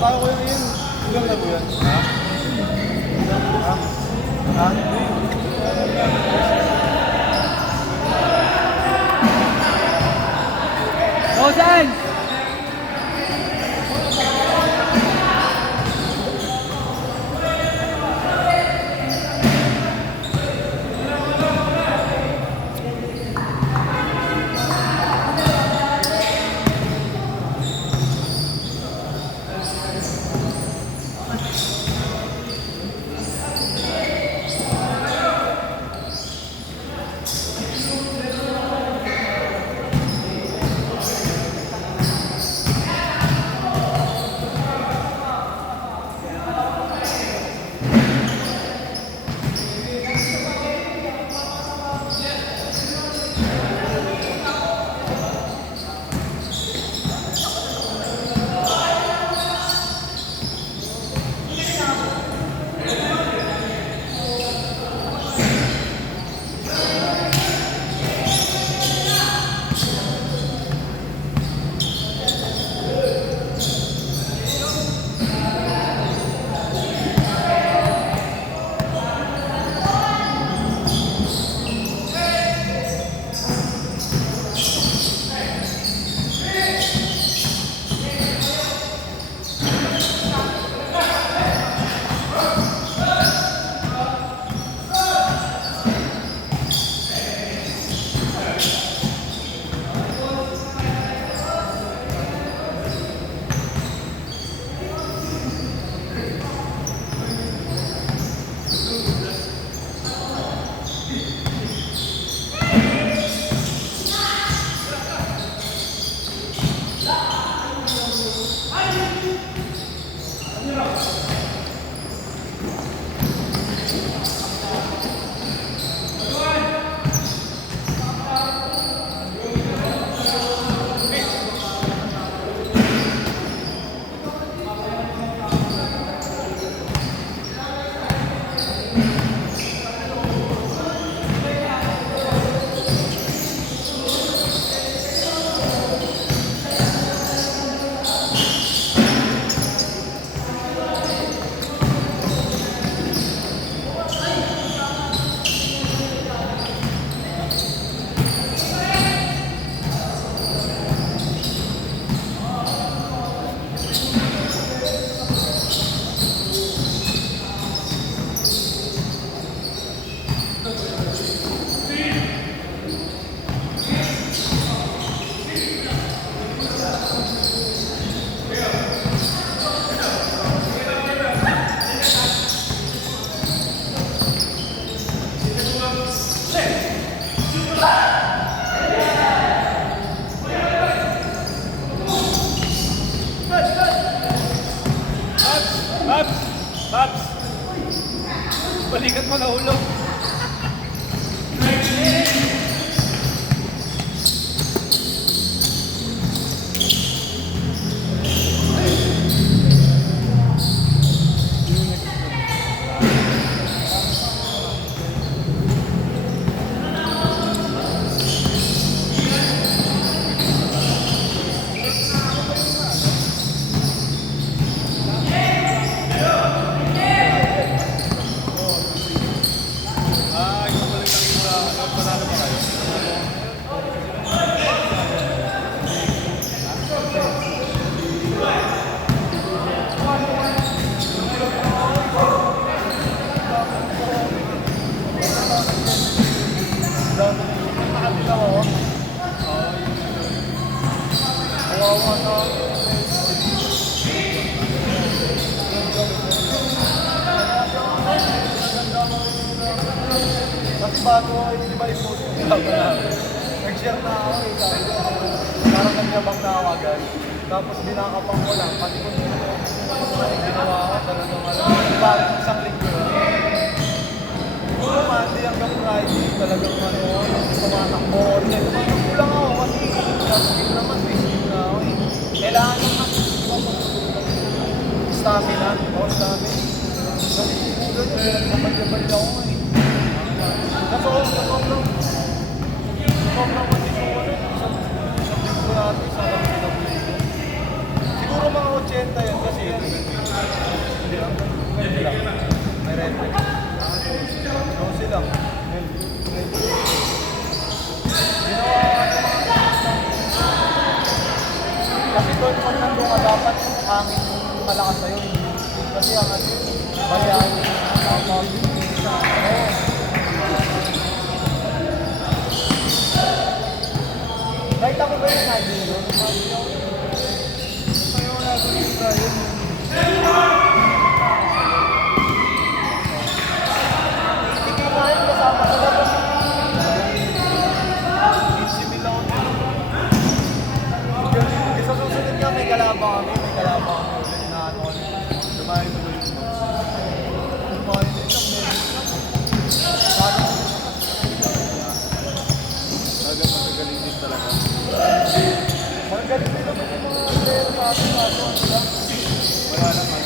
Tayo ko yun yun. Ilang na po yan? Ha? Ha? Ha? Rosan! Babs! Balikat mo na ulo. Kasi bago hindi ba i-post ko nila na nag-share na ako eh, sabi ko, parang nagyabang na ako agad. Tapos binakapang ko lang, pati kung sino ginawa ko, talagang parang isang linggo na. Monday hanggang Friday, talagang tumatakbo ko rin. Tumatakbo lang ako kasi sasabihin naman, busy na ako eh. Kailangan naman stamina, stamina. Kasi siguro, kapag-yabal ako eh. Sobrang kasi ko dati sa WWE ko. Siguro mga 80 yan kasi hindi lang. Hindi lang. May reflex. Rosy lang. Ginawa kasi doon pag nandun ka dapat hangin malakas sa'yo. Kasi ang ano yun, bayahin ang mga kahit ako ba yung sabi doon? Ayaw na doon yung tayo. Hindi nga yung kasama sa labas. 15 mil ako doon. Sa susunod nga may kalabang kami ulit na ano ko. Dumayo tuloy yung dumayo din ang meron. Paano? Talagang magagaling din talaga. Magagaling din naman yung mga player sa atin. Wala naman.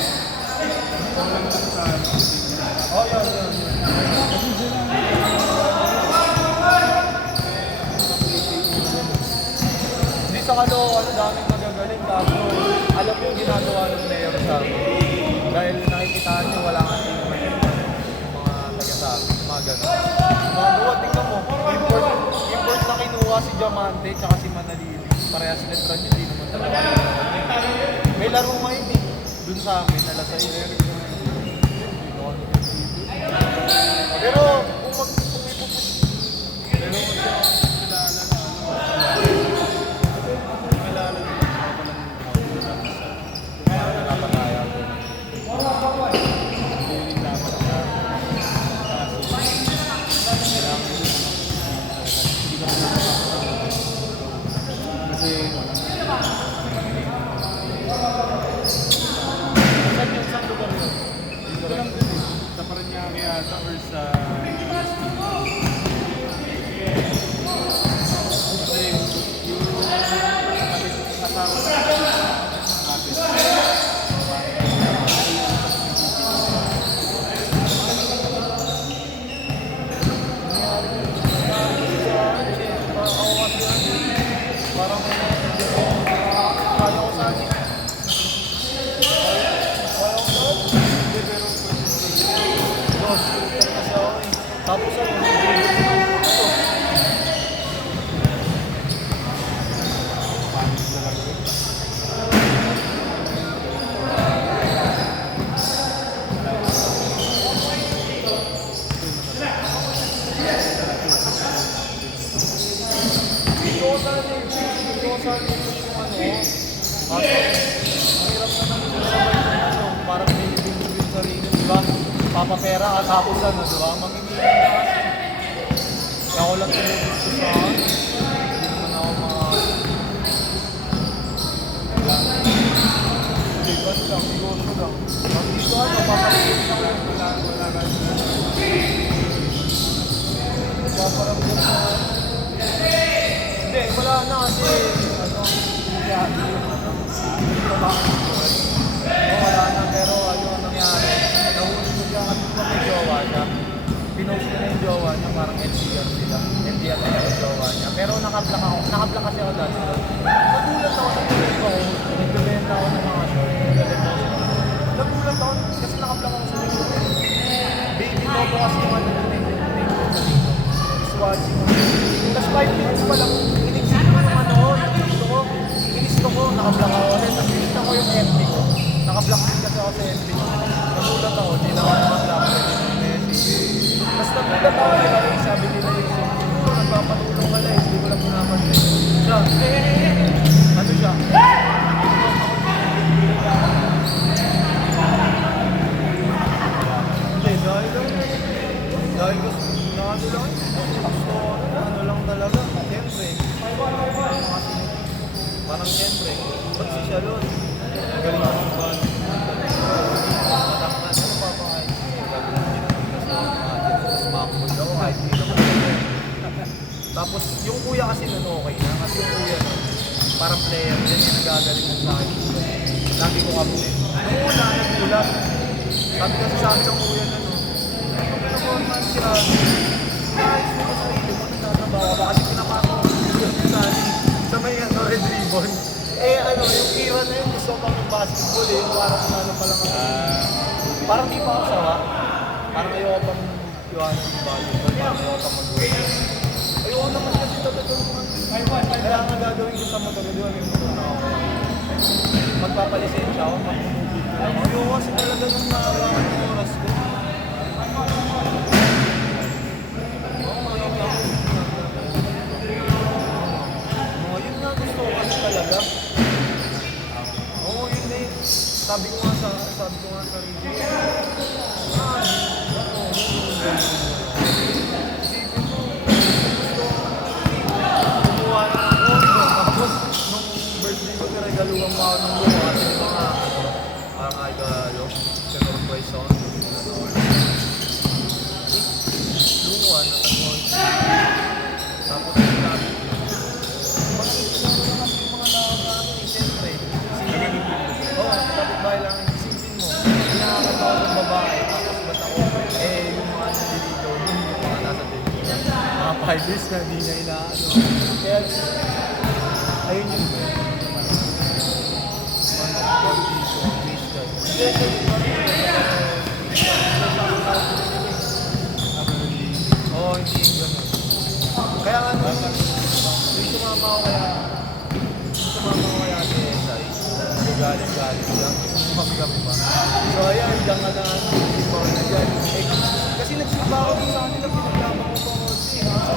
Hanggang lang sa ano. Oh, yun. Hindi sa Caloocan, daming magagaling. Kaso, alam mo yung ginagawa ng player sa amin. Dahil nakikitaan nyo, wala nga team naman yung mga taga sa amin. Mga gano'n. Mga gawa, tingnan mo. Import na kinuha si Diamante tsaka si Manalili. Parehas letran yun, hindi naman talaga. May laro ngayon eh. Dun sa amin, alas 6. Pero, kung ipupush. Pero, kilala na or sa kasi yung kasama sa parang kaya ko sa akin. Tapos ako, parang pinipin mo yung sarili, di ba? Papapera ka tapos ano, di ba? Mamimili ka kasi. Kaya ako lang gusto sa akin. Hindi naman ako hindi, bas lang, negosyo lang. Pag dito ano, papapagin ka lang. Wala ka. Paparamdam na. Hindi, wala na kasi, ano, wala na, pero ano nangyari? Nahuli ko siya kasi kung may jowa siya. Pinost ko na yung jowa niya, parang LDR sila. LDR na yung jowa niya. Pero nakablock kasi ako dati. Nagulat ako sa tuloy ko. Nagbibenta ako ng mga short. Nagulat ako kasi nakablock ako sa tuloy ko. Baby Lobo kasi yung ano yun eh. Is watching. Tapos 5 minutes pa lang, inisip ko yung ano, yung gusto ko. Inisto ko, nakablock ako ulit. Tapos inisip ko yung FB ko. Nakablock din kasi ako sa FB ko. Nagulat ako, hindi na ako nakablock ko yung message. Tapos nagulat ako nila yung sabi nila yung nagpapatulong ka na eh, hindi ko lang pinapansin. Siya, ano siya? Hindi, dahil gusto na ano lang, gusto ano lang talaga, siyempre. Parang siyempre, ba't si Shalon? Galing ako ba? Mataknan, ano pa pa kahit? Makapod ako kahit hindi naman. Tapos yung kuya kasi nun okay na, kasi yung kuya nun, parang player, yan yung nagagaling sa akin. Lagi ko kapit. Nung una, nagulat. Sabi kasi sa akin ng kuya nun, pag nakuha siya, ayos mo sa sarili mo, nagtatrabaho ka ba? Kasi pinapasok ko sa may Red Ribbon. ano, yung era na yun, gusto ko pang yung basketball eh. Parang ano pa lang ako. Parang di pa ako sawa. Parang ayoko pang iwanan yung basketball. Parang ayoko pang mag-work. Ayoko naman kasi tatutulungan. Kaya nga gagawin ko sa motor, di ba may motor na ako. Magpapalisensya ako, mag-movie ko lang. Ayoko kasi talaga nung maawakan yung oras ko. Yun nga gusto ko kasi talaga. Oo, yun na yun. Sabi ko nga sa review. Isipin mo, gusto kumuha na ng audio. Tapos, nung birthday ko, niragaluhan mo ako ng luha. Kasi di ba nga, parang kahit surprise ako. Luha na nag-audio. Tapos, sabi ko, siyempre, dapat bahay lang isipin mo. Pinakakatawa ng babae, tapos ba't ako, yung mga nandito, yung mga nasa dito. Mga 5 years na hindi niya inaano. Kaya, ayun yun. Oo, hindi yung gano'n. Kaya nga nung sumama ko kaya si Esay, galing lang, kami pa. So ayan, diyan ka na, ikaw na dyan. Kasi nagsipa ako sa kanila, pinaglaman ko pa ako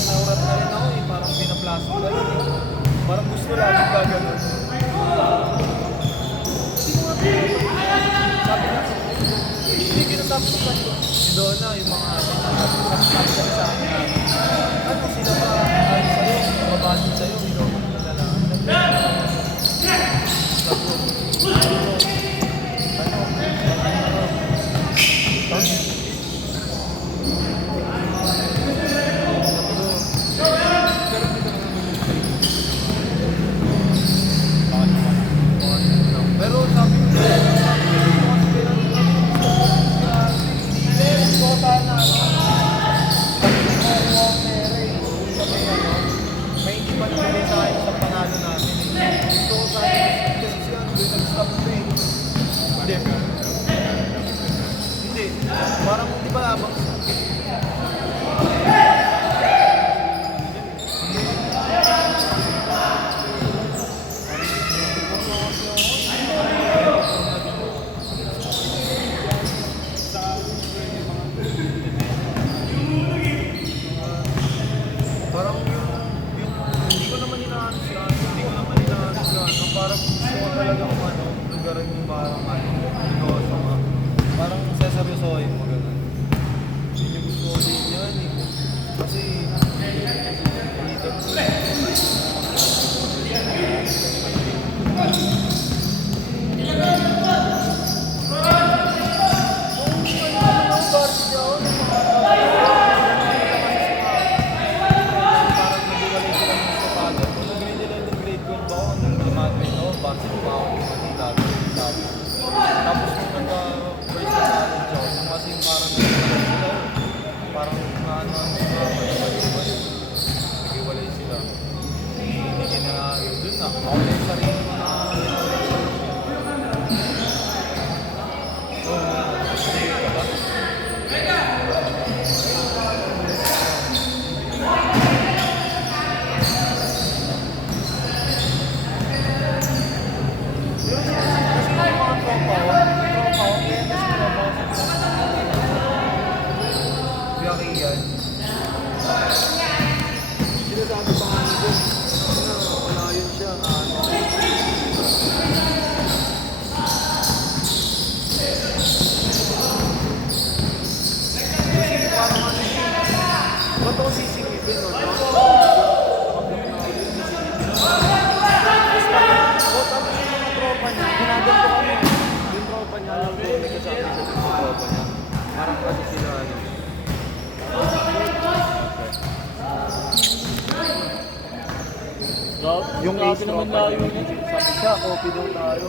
naurat na rin ako parang pinaplastic ka rin Parang gusto lagi ka gano'n. Sabi na, hindi kinasabi ko sa iyo. Si Donna, yung mga sabi sa akin ano sila ba, sa'yo, mabati sa'yo, hindi daw magdala. Pero sabi ko, may hindi pa naman sa akin sa panalo namin. Gusto ko sa akin, kasi siya nag-stop ko Hindi. Parang, di ba abang parang yung hindi ko naman inaano siya. Parang gusto ko talaga kung lugaran yung parang parang seseryosohin mo gano'n. Hindi niyo gusto ko din yan eh. Kasi dito parang nag-iwalay sila. Hindi na doon na. Ako na yung sarili ko na sinasabi pa nga nito, wala yun siya. Kasi parang ano siya, ba't ako sisingipin nun, no? Tapos yung mga tropa niya, ginaganto kami. Yung tropa niya, alam ko, may kasabi sa tropa niya. Parang kasi sila, yung ace naman layo niya. Sabi siya, copy daw tayo.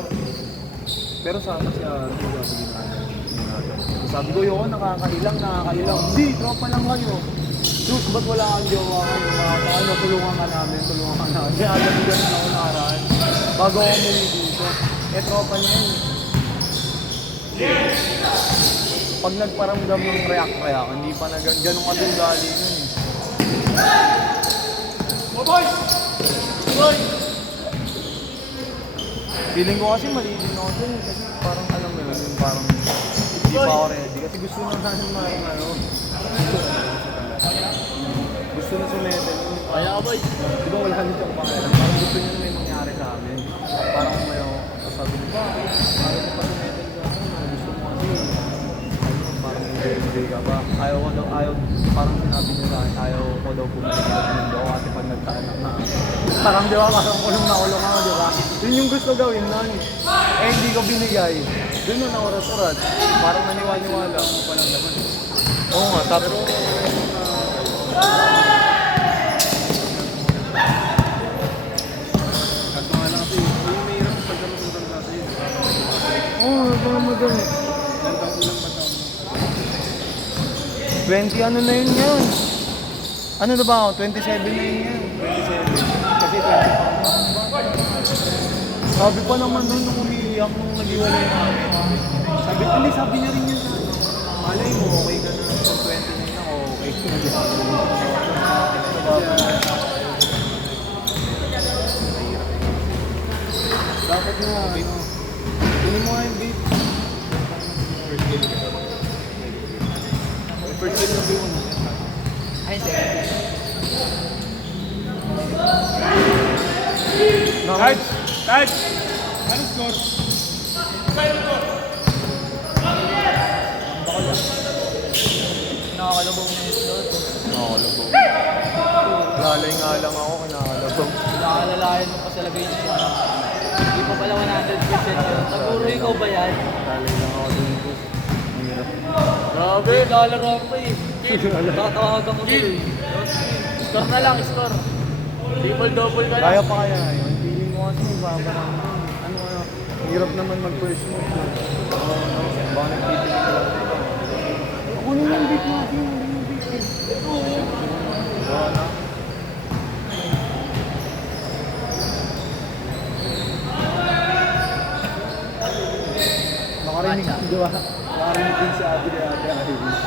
Pero sama siya, sabi ko yun, nakakailang. Hindi, tropa lang kayo. Sus, ba't wala kang jowa kayo? Tulungan ka namin. Kaya alam mo ganun ako nakaraan. bago ako umuwi dito. Eh, tropa niya yun. Pag nagparamdam ng react-react, hindi pa na ganun kadungali nun eh. Boy! Boy! Feeling ko kasi mali din ako dun kasi parang alam mo yun, yung parang hindi pa ako ready. Kasi gusto na natin marang ano. Gusto na sumete. Kaya ka boy. Di ba wala nito ang pakialam? Parang gusto niya na may mangyari sa amin. Parang may ako, sabi niya, ayaw ko pa sumete ka. Gusto mo kasi, parang hindi ka ba? Ayaw ko daw, parang sinabi niya sa akin, ayaw ko daw bumalik ng mundo kasi pag nagtaanak na. Parang di ba, parang kulong na kulong ako, di ba? Yun yung gusto gawin nun. Eh, hindi ko binigay. Doon na oras-oras. Parang naniwala mo pa lang naman. Oo nga, sabi ko. Kaso nga lang kasi, yung may hirap pag namatutang ka sa'yo. Oo, baka madami. Ilan taong ulang ba taon? 20 ano na yun ngayon? Ano na ba ako? 27 na yun ngayon. 27. Kasi 20 pa. Sabi pa naman nun nung umiiyak nung nag-iwalay namin. Sabi niya rin yun sa ano. Malay mo, okay ka na. Pag 20 na ako, okay. Dapat nga, ano. Kunin mo nga yung vape. First game ka. First game na yun. Ay, second. Cards! Cards! Ano score? Nakakalabong na yung slot. Nakakalabong. Lalay nga lang ako, nakakalabong. Nakakalalayan mo pa sa lagay niya. Hindi pa pala 100% yun. Siguro ikaw ba yan? Lalay lang ako dun po. Mahirap. Grabe, lalaro pa eh. Tatawagan mo eh. Score na lang, score. Double ka lang. Kaya pa kaya yun? Feeling mo kasi babarang ano, hirap naman mag-first move. Baka nagtitigil ka lang. Kunin mo yung beat natin, kunin mo yung beat. Ito. Wala na. Nakarinig, di ba? Nakarinig din si Ate Iris.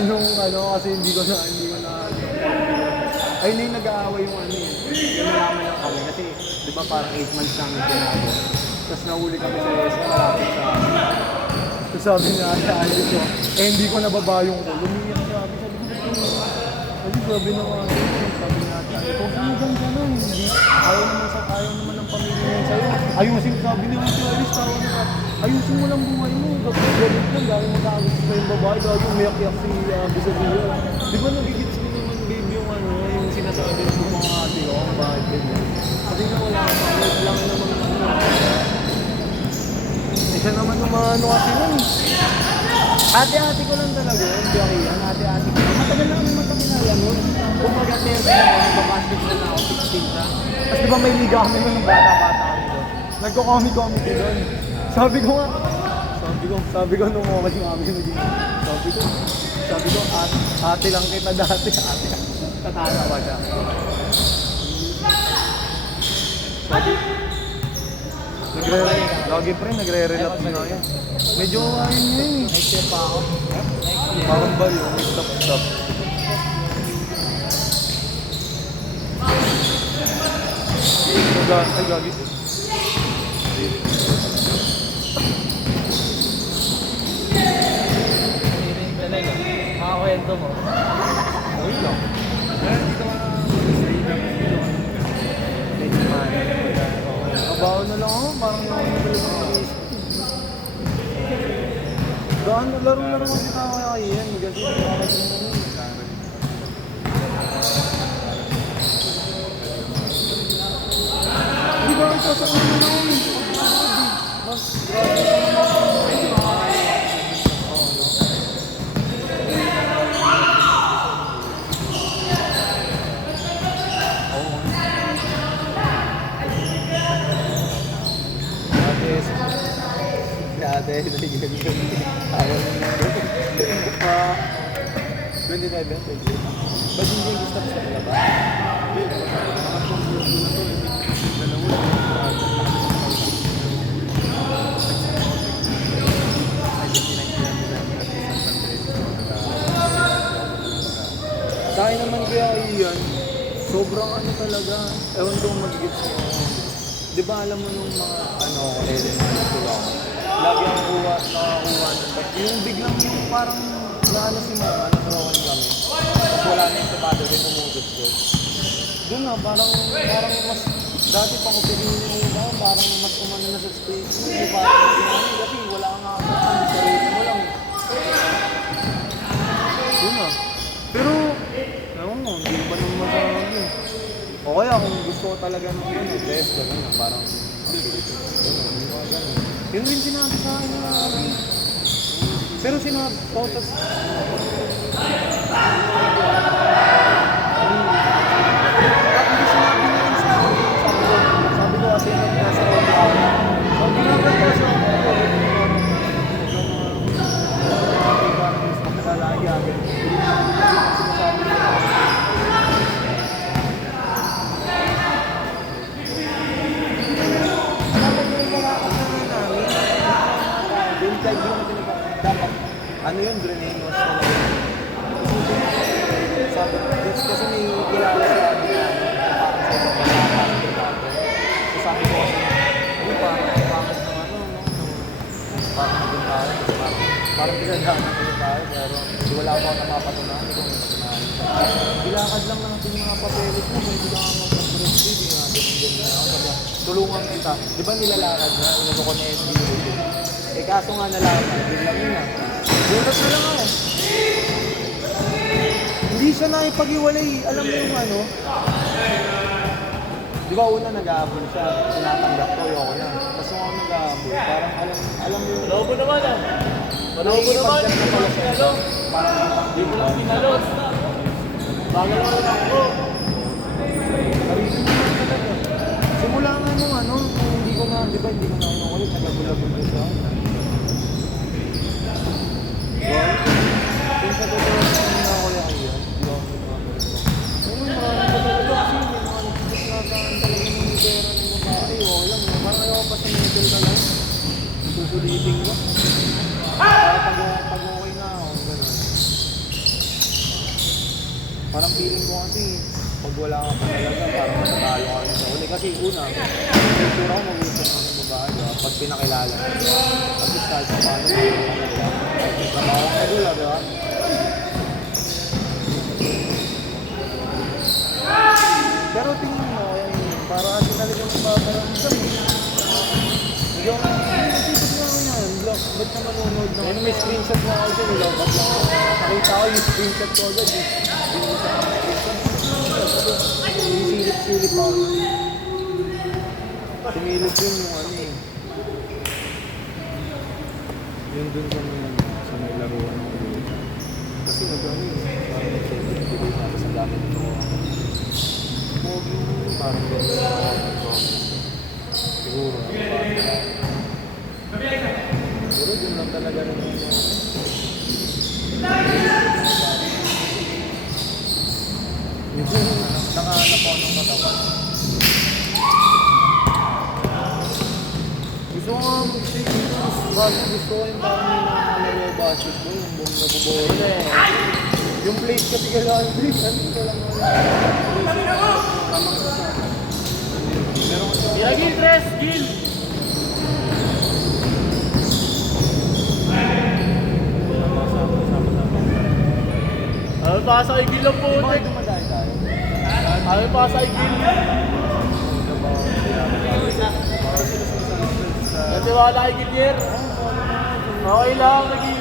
Nung ano, kasi hindi ko na ay, na yung nag-aaway yung ano yun. Yung nalaman lang kami. Kasi, di ba parang 8 months namin ginagawa. Tapos nahuli kami sa ESA, malapit sa amin. Tapos sabi niya, ayos ko. Eh, hindi ko nababayong ko. Lumiyak siya. Sabi ko, kasi grabe na nga. Sabi niya, ito, sumugang ka na. Hindi. Ayaw naman ng pamilya niya sa'yo. Ayusin, sabi niya, si Iris, tawa na ka. Ayusin mo lang buhay mo. Gagawin lang. Dahil mag-aagos pa yung babae. Dahil umiyak-iyak si Bisabia. Di ba nagigits mo naman, babe, yung ano, yung sinasabi ng mga ate ko, ang bakit ganyan. Sabi na wala ka, lang naman ano. Siya naman yung mga ano kasi nun. Ate-ate ko lang talaga yun, Jackie yan, ate-ate ko. Matagal na kami magkakilala nun. Kumbaga 30 na ako, nagbabasketball na ako, 16 na. Tapos di ba may liga kami nun, bata-bata kami doon. Nagko-comic-comic doon. Sabi ko nung okay kami naging. Sabi ko, ate lang kita dati, ate. Tatatawa siya. Sabi, lagi pa rin, nagre-relapse na yan. Medyo ayun yun eh. Next year pa ako. Parang ba yun, may stop. Ay, gagi. Hinihiling talaga. Makakwento mo. Okay lang. Dito ka na Medyo kabaho na lang ako, parang yung Gaan, laro-laro mo si Kawai yan. Kasi nakakagin mo yun. Hindi ba ito sa ano na yun? Ate, ayaw mo na. 27, 28. Ba't hindi gusto sa palabas? sobrang ano talaga. Ewan ko kung mag-gets mo. Di ba alam mo nung mga ano, elementary school ako? Lagi ang nakakuha nun. Yung biglang yung parang naano si mama, natrawan kami. Tapos wala na yung sabado rin umugot ko. Doon na, parang mas, dati pang opinion yung iba, parang mas umano na sa stage. Hindi parang opinion kasi wala nga ako sa sarili mo lang. Yun na. Pero, ewan mo, hindi ba naman masabi. O kaya kung gusto ko talaga ng ano, test, gano'n na, parang, hindi ko gano'n. Yun din sinabi sa akin na, pero sinabi ko, tapos, hindi sinabi niya yun sa akin. Sabi ko kasi nasa road ako. So, ginagawa ko siya. Parang gusto ko nalalagi agad. Sinasabi ko. Dapat, ano yun, Drenenos talaga. Sabi, kasi may kilala siya na parang sa ibang kasama ko dati. So sabi ko kasi, hindi parang pangit ng ano, parang naging tayo, parang pinagdaan ng naging tayo, pero hindi wala ako napapatunahan, hindi ko napatunahan. Ilakad lang natin yung mga papeles mo, hindi ka nga mag-breastfeed, nga ganyan na ako. Sabi, tulungan kita. Di ba nilalakad na, inano ko na SBO. Eh kaso nga nalaman, biglang yun na. Gulat na lang ako. Hindi siya nakipag-iwalay. Alam mo yung ano? Di ba una nag-aabol siya, tinatanggap ko, ayoko na. Tapos ako nag-aabol, parang alam mo yung... Lobo naman ah. Lobo naman. Nakikipag-chat na pala siya. Parang Hindi ko lang pinalot. Bagal mo lang ako. Narinig mo na talaga. Simula nga nung ano, hindi ko na, di ba, hindi ko na ulit, nag-abol-abol ko siya. Kung sa totoo na ako yan, hindi ako nagmamahal. Ano, marami pa talaga kasi may mga nagsislagaan talaga ng pera ng babae. O, alam mo, parang ayaw pa sa middle na lang. Susulitin ko. Para pag okay na ako, gano'n. Parang feeling ko kasi, pag wala ka pa talaga, parang matatalo ka rin sa uli. Kasi una, sure ako mag-uusap na ng babae, diba? Pag pinakilala. At least kahit sa paano, mag-uusap. Trabaho ka gula, diba? Pero tingnan mo, para kasi talaga magpaparamdam eh. Hindi ako nakikita ko yan. Ba't na manonood na? Ano may screenshot na ako dyan, ilaw. Ba't lang nakita ko yung screenshot ko agad eh. Binusa ko yung screenshot. Silip-silip ako nun. Sinilip yun yung ano eh. Yun dun sa may laruan ng ulo. Kasi nag-ano eh. Parang nag-silip-silip ako sa dami nito. Pogi mo, parang gano'n. Siguro. Pero dun lang talaga rin yung nakahanap ako ng katawan. Gusto ko nga mag-shake gusto ko yung parang may nakalaro basketball, yung buong nabuboro. Yung plate kasi kailangan yung plate, ano ko lang tamang sa Mira, Gil, Tres! Gil! Ano pa sa igil lang po? bakit dumadaan tayo? Ano pa sa igil? Kasi wala kay Gilier. Okay lang, naging.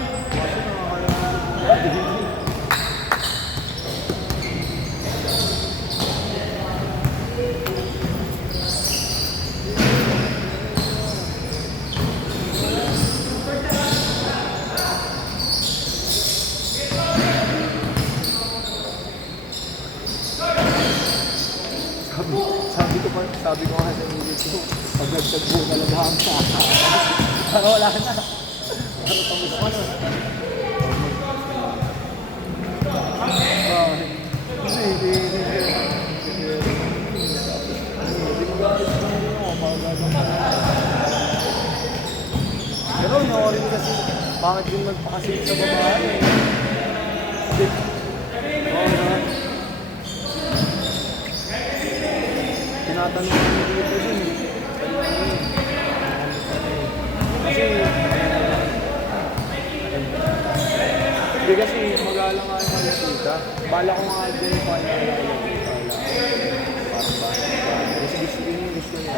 Sabi ko nga sa video ko, pag nagtagbo ka lang hangsa. Para wala na. Para tamis ko na. Kasi hindi ko gagawin ko naman ako, magagawin ko. Pero nawarin kasi, bakit yung nagpakasit sa babae? tinatanong kami dito din eh. Kasi, hindi kasi magalang nga yung malasita. Bala ko nga din yung final na yun. Parang ba? Kasi gusto yun yung gusto niya.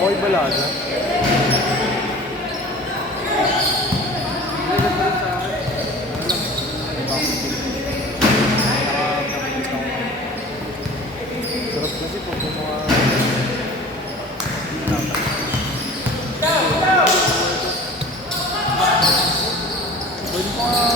Okay ba Laza? Sarap kasi pag yung mga pwede pa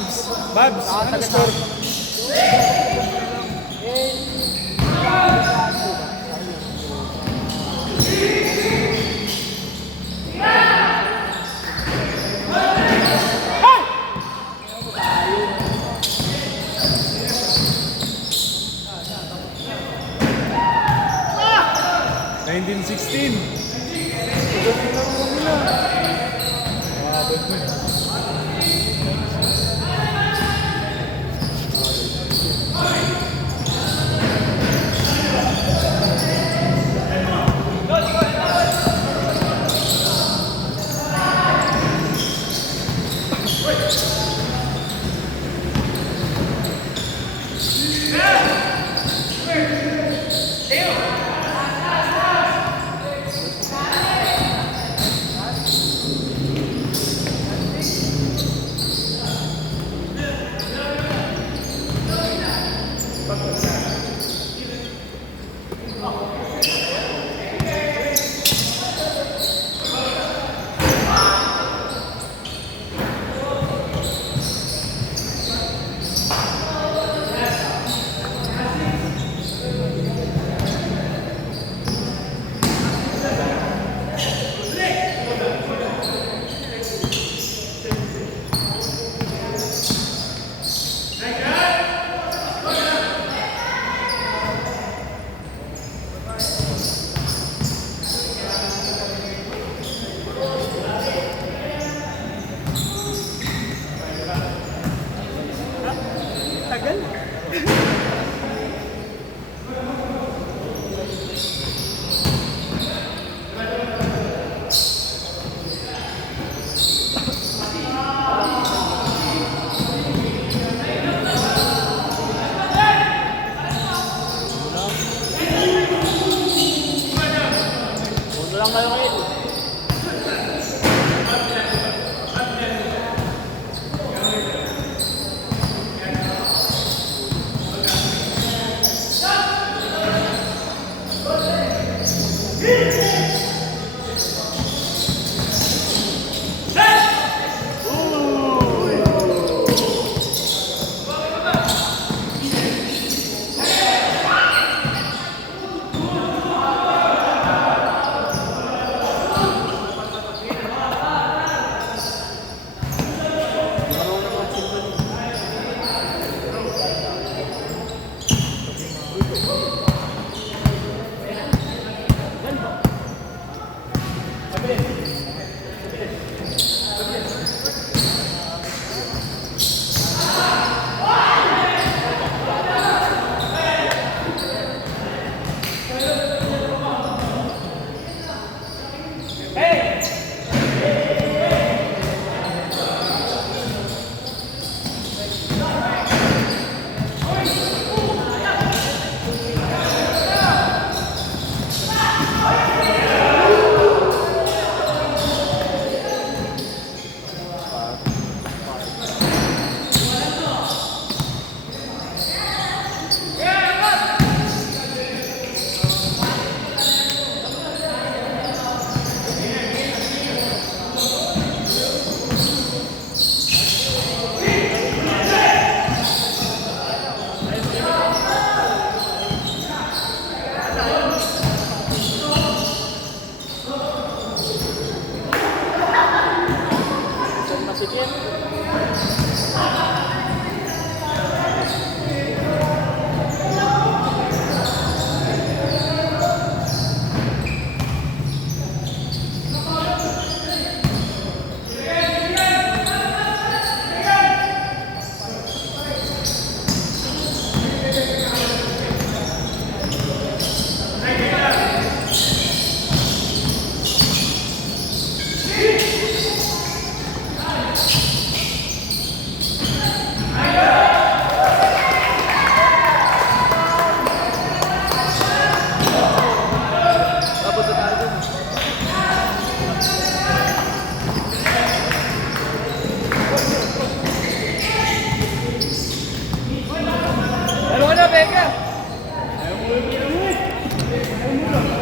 Babs, ano score? Nineteen 16. Uno lang kayo ngayon.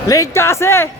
Late kasi!